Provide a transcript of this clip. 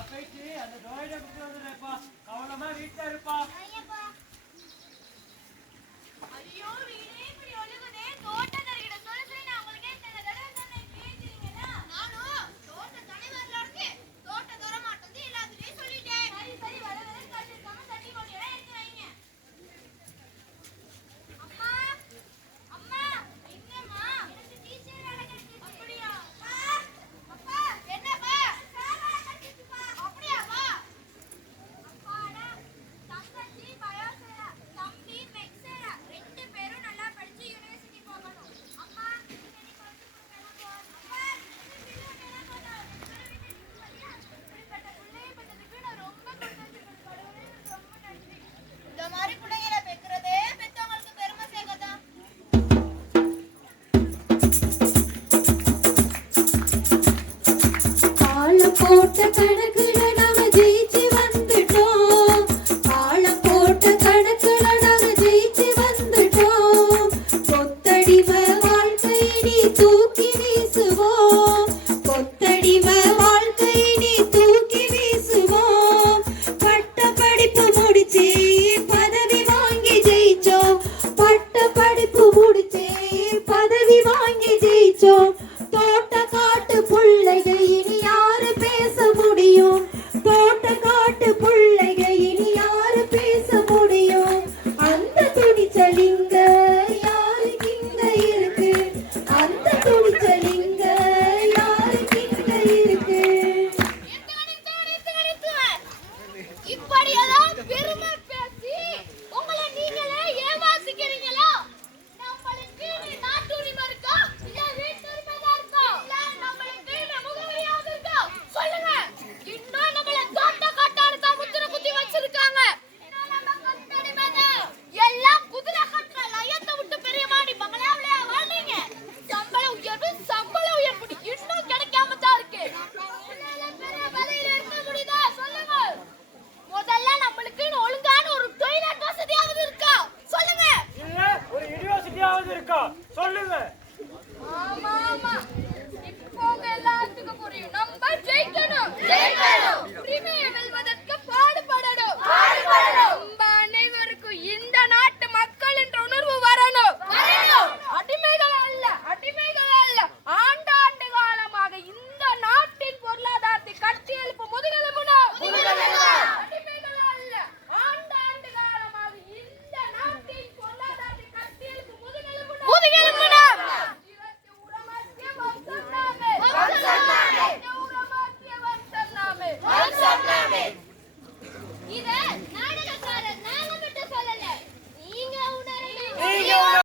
அப்பைக்கு அந்த டோயில குட்டி கவனமா வீட்டுல இருப்பா ஐயோ வீடே இப்படி ஒழுகுதே